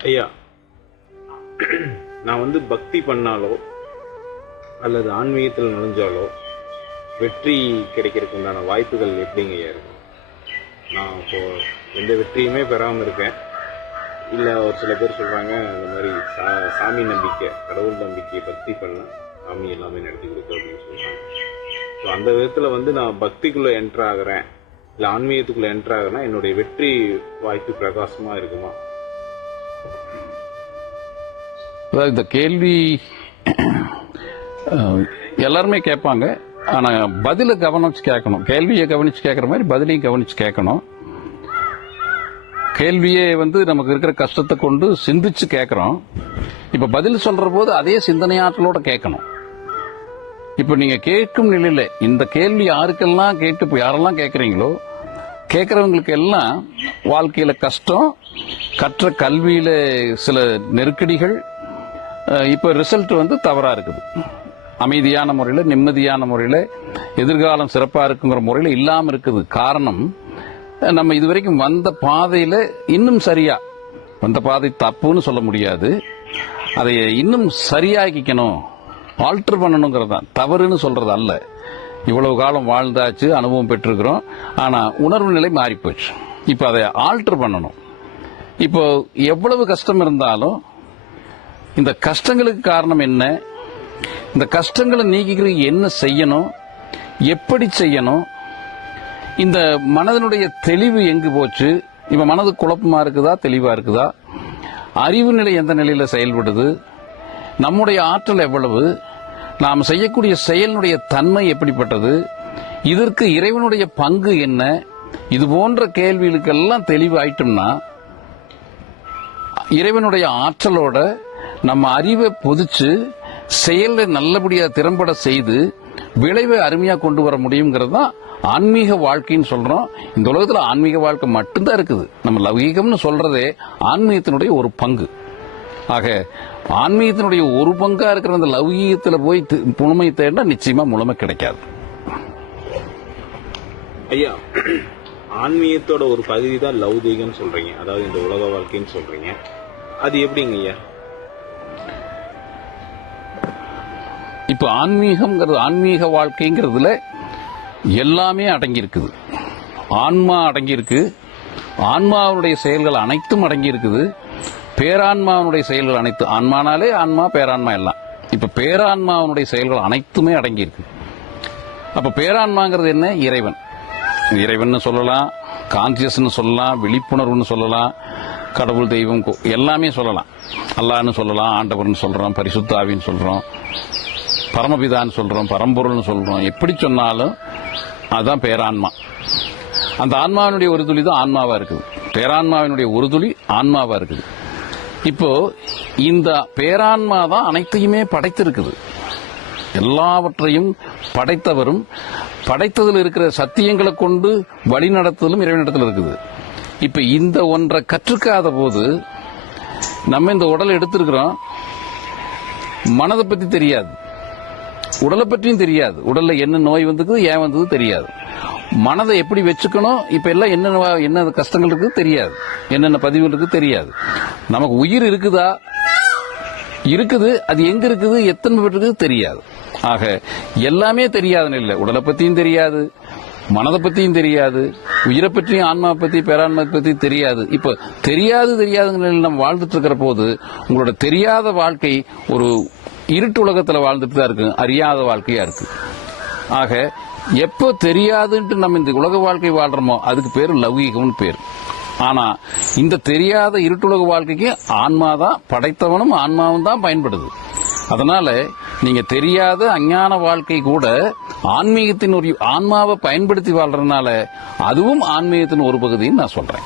ஐயா நான் வந்து பக்தி பண்ணாலோ அல்லது ஆன்மீகத்தில் நுழைஞ்சாலோ வெற்றி கிடைக்கிறதுக்கு உண்டான வாய்ப்புகள் எப்படிங்க ஐயா இருக்கும் நான் இப்போ எந்த வெற்றியுமே பெறாமல் இருக்கேன். இல்லை ஒரு சில பேர் சொல்கிறாங்க இந்த மாதிரி சா சாமி நம்பிக்கை கடவுள் நம்பிக்கையை பக்தி பண்ண சாமி எல்லாமே நடத்தி கொடுக்கும் அப்படின்னு சொல்கிறாங்க ஸோ அந்த விதத்தில் வந்து நான் பக்திக்குள்ளே என்ட்ரு இல்லை ஆன்மீகத்துக்குள்ளே என்ட்ரு என்னுடைய வெற்றி வாய்ப்பு பிரகாசமாக இருக்குமா? இந்த கேள்வி எல்லாருமே கேட்பாங்க. ஆனால் பதிலை கவனிச்சு கேட்கணும். கேள்வியை கவனிச்சு கேட்குற மாதிரி பதிலையும் கவனிச்சு கேட்கணும். கேள்வியே வந்து நமக்கு இருக்கிற கஷ்டத்தை கொண்டு சிந்திச்சு கேட்குறோம். இப்போ பதில் சொல்கிற போது அதே சிந்தனையாற்றலோட கேட்கணும். இப்போ நீங்கள் கேட்கும் நிலையில் இந்த கேள்வி யாருக்கெல்லாம் கேட்டு இப்போ யாரெல்லாம் கேட்குறீங்களோ கேட்குறவங்களுக்கு எல்லாம் வாழ்க்கையில் கஷ்டம் கற்ற கல்வியில் சில நெருக்கடிகள் இப்போ ரிசல்ட் வந்து தவறாக இருக்குது. அமைதியான முறையில் நிம்மதியான முறையில் எதிர்காலம் சிறப்பாக இருக்குங்கிற முறையில் இல்லாமல் இருக்குது. காரணம் நம்ம நம்ம இதுவரைக்கும் வந்த பாதையில் இன்னும் சரியா வந்த பாதை தப்புன்னு சொல்ல முடியாது. அதை இன்னும் சரியாக்கிக்கணும் ஆல்டர் பண்ணணுங்கிறது தான். தவறுன்னு சொல்கிறது அல்ல. இவ்வளவு காலம் வாழ்ந்தாச்சு அனுபவம் பெற்றிருக்கிறோம். ஆனால் உணர்வு நிலை மாறி போச்சு இப்போ அதை ஆல்டர் பண்ணணும். இப்போ எவ்வளவு கஷ்டம் இருந்தாலும் இந்த கஷ்டங்களுக்கு காரணம் என்ன? இந்த கஷ்டங்களை நீக்கிக்கிறதுக்கு என்ன செய்யணும்? எப்படி செய்யணும்? இந்த மனதனுடைய தெளிவு எங்கு போச்சு? இப்ப மனது குழப்பமா இருக்குதா? தெளிவா இருக்குதா? அறிவு நிலை எந்த நிலையில செயல்படுது? நம்முடைய ஆற்றல் எவ்வளவு? நாம் செய்யக்கூடிய செயலினுடைய தன்மை எப்படிப்பட்டது? இதற்கு இறைவனுடைய பங்கு என்ன? இது போன்ற கேள்விகளுக்கெல்லாம் தெளிவாயிட்டோம்னா இறைவனுடைய ஆற்றலோட நம்ம அறிவை பொதிச்சு செயலை நல்லபடியா திறம்பட செய்து விளைவை அருமையா கொண்டு வர முடியுங்கிறது தான் ஆன்மீக வாழ்க்கைன்னு சொல்றோம். இந்த உலகத்துல ஆன்மீக வாழ்க்கை மட்டும்தான் இருக்குது. நம்ம லௌகீகம்னு சொல்றதே ஆன்மீகத்தினுடைய ஒரு பங்கு. ஆக ஆன்மீகத்தினுடைய ஒரு பங்கா இருக்கிற அந்த லௌகீகத்துல போய் தி- முழுமை தேடினா நிச்சயமா முழுமை கிடைக்காது. ஐயா ஆன்மீகத்தோட ஒரு பகுதி தான் லௌதீகம்னு சொல்றீங்க. அதாவது இந்த உலக வாழ்க்கைன்னு சொல்றீங்க. அது எப்படிங்க ஐயா? இப்போ ஆன்மீகம்ங்கிறது ஆன்மீக வாழ்க்கைங்கிறதுல எல்லாமே அடங்கியிருக்குது. ஆன்மா அடங்கியிருக்கு. ஆன்மாவுடைய செயல்கள் அனைத்தும் அடங்கியிருக்குது. பேரான்மாவனுடைய செயல்கள் அனைத்து ஆன்மானாலே ஆன்மா பேரான்மா எல்லாம். இப்போ பேரான்மாவனுடைய செயல்கள் அனைத்துமே அடங்கியிருக்கு. அப்போ பேரான்மாங்கிறது என்ன? இறைவன். இறைவன் சொல்லலாம் கான்சியஸ்னு சொல்லலாம் விழிப்புணர்வுன்னு சொல்லலாம் கடவுள் தெய்வம் கோ- எல்லாமே சொல்லலாம். அல்லாஹ்னு சொல்லலாம் ஆண்டவர்னு சொல்கிறோம் பரிசுத்தாவின்னு சொல்கிறோம் பரமபிதான்னு சொல்கிறோம் பரம்பொருள்னு சொல்கிறோம் எப்படி சொன்னாலும் அதுதான் பேரான்மா. அந்த ஆன்மாவினுடைய ஒரு துளி தான் ஆன்மாவா இருக்குது. பேரான்மாவினுடைய ஒரு துளி ஆன்மாவா இருக்குது. இப்போ இந்த பேரான்மா தான் அனைத்தையுமே படைத்திருக்குது. எல்லாவற்றையும் படைத்தவரும் படைத்ததில் இருக்கிற சத்தியங்களை கொண்டு வழிநடத்துதலும் இறைவனிடத்தில் இருக்குது. இப்ப இந்த ஒன்றை கற்றுக்காத போது நம்ம இந்த உடலை எடுத்திருக்கிறோம். மனதை பத்தி தெரியாது. உடலை பற்றியும் தெரியாது. உடல்ல என்ன நோய் வந்தது ஏன் வந்தது தெரியாது. மனதை எப்படி வச்சுக்கணும் இப்ப எல்லாம் என்னென்ன என்ன கஷ்டங்கள் இருக்குது தெரியாது. என்னென்ன பதிவுகள் இருக்குது தெரியாது. நமக்கு உயிர் இருக்குதா? இருக்குது. அது எங்க இருக்குது? எத்தனை பேர் இருக்குது? தெரியாது. ஆக எல்லாமே தெரியாதுன்னு இல்லை. உடலை பத்தியும் தெரியாது. மனதை பத்தியும் தெரியாது. உயிரை பற்றியும் ஆன்மா பத்தி பேரான்மா பத்தி தெரியாது. இப்ப தெரியாது தெரியாதுங்கிற நம்ம வாழ்ந்துட்டு இருக்கிற போது உங்களோட தெரியாத வாழ்க்கை ஒரு இருட்டு உலகத்தில் வாழ்ந்துட்டு தான் இருக்கு. அறியாத வாழ்க்கையா இருக்கு. ஆக எப்போ தெரியாதுன்ட்டு நம்ம இந்த உலக வாழ்க்கை வாழ்றோமோ அதுக்கு பேர் லௌகீகம்னு பேர். ஆனா இந்த தெரியாத இருட்டுலக வாழ்க்கைக்கு ஆன்மாதான் படைத்தவனும் ஆன்மாவும் தான் பயன்படுது. அதனால நீங்க தெரியாத அஞ்ஞான வாழ்க்கை கூட ஆன்மீகத்தின் ஒரு ஆன்மாவை பயன்படுத்தி வாழ்றதுனால அதுவும் ஆன்மீகத்தின் ஒரு பகுதின்னு நான் சொல்றேன்.